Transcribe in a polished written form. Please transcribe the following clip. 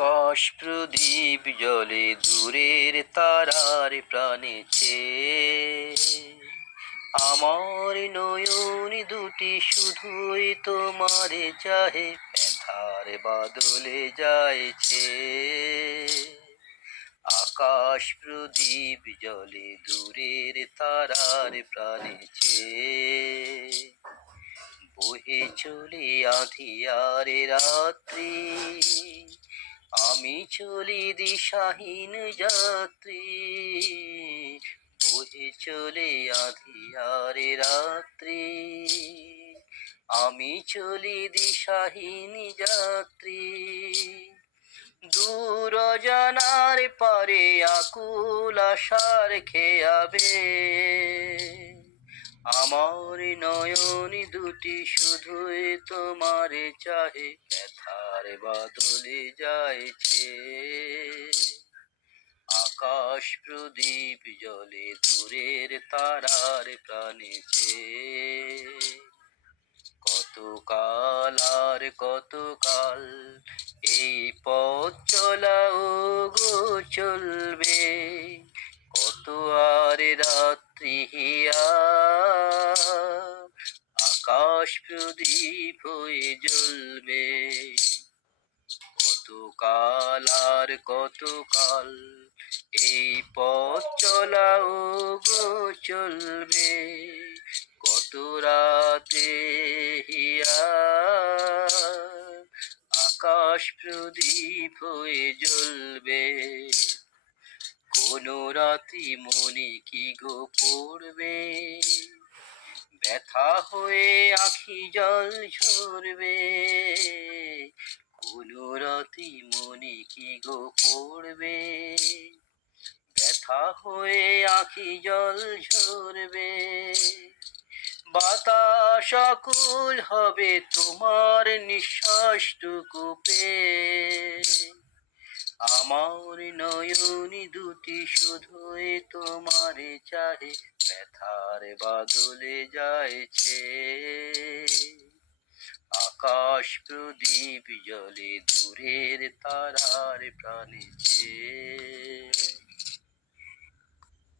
আকাশ প্রদীপ জলে দূরের তারার প্রাণেছে। আমার নয়ন দুটি শুধুই তোমারে চাহে, ব্যথার বাদলে যাইছে। আকাশ প্রদীপ জলে দূরের তারার প্রাণেছে। বহে চলে আঁধিয়ারে রাত্রি, আমি চলি দিশাহীন যাত্রী। বহে চলে আঁধিয়ারে রাত্রি, আমি চলি দিশাহীন যাত্রী। দূর জানার পারে আকুল আশার খেয়াবে, আমার নয়ন দুটি শুধুই তোমারে চাহে, ব্যথার বাদলে যাইছে। আকাশ প্রদীপ জলে দূরের তারার প্রাণেছে। কতকাল আর কতকাল এই পথ চলা গো চলবে, কত আর রাত্রি হিয়া আকাশ প্রদীপ হয়ে জ্বলবে। কতকাল আর কতকাল এই পথ চলা গো চলবে, কত রাতে হিয়া আকাশ প্রদীপ হয়ে জ্বলবে। কোন রাতি মনে কি গো পড়বে, ব্যথা হয়ে আখি জল ঝরবে। কোন রাতি মনে কি গো পড়বে, ব্যথা হয়ে আখি জল ঝরবে। বাতাস আকুল হবে তোমার নিঃশ্বাসটুকু পেয়ে, আমার নয়ন দুটি শুধুই তোমারে চাহে, ব্যথার বাদলে যাইছে। আকাশ প্রদীপ জলে দূরের তারার প্রাণেছে।